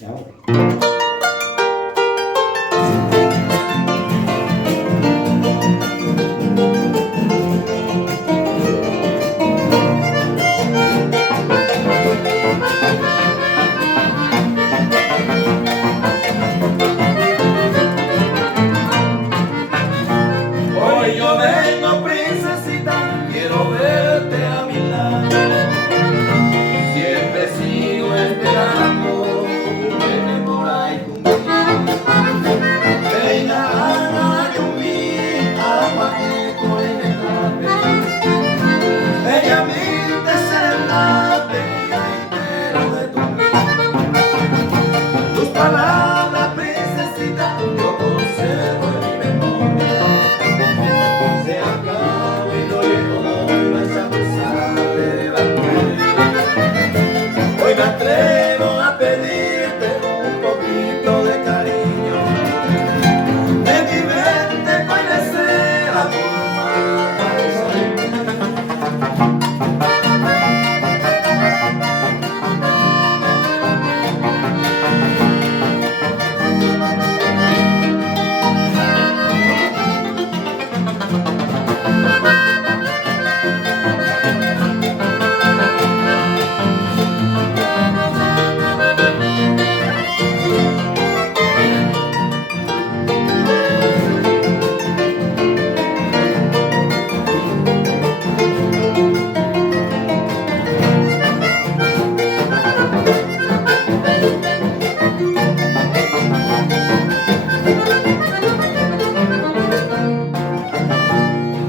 Chao. Hoy yo vengo, princesita, quiero verte a mi lado. Siempre sigo esperando que por ahí conmigo. Venga, Ana, conmigo, agua que por el escape. Ella me serenate y entero de tu vida. Tus palabras, princesita, yo conservo en mi memoria. Se acaba y no llegó, y vas a pensar de hoy me atrevo a pedirte un poquito de cariño. De mi mente hoy desea tu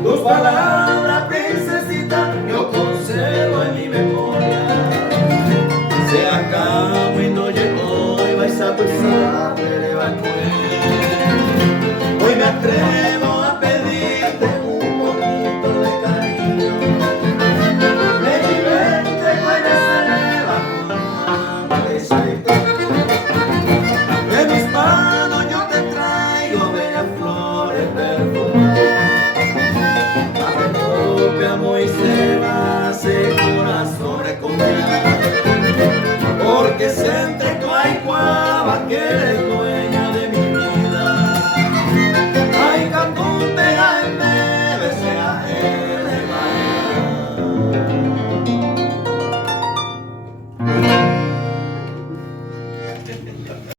tus palabras, princesita, yo conservo en mi memoria. Se acabó y no llegó y vais a pensar de hoy me atrevo a pedirte un poquito de cariño. De mi mente puede ser de mis manos yo te traigo bellas flores perfumadas. Amo y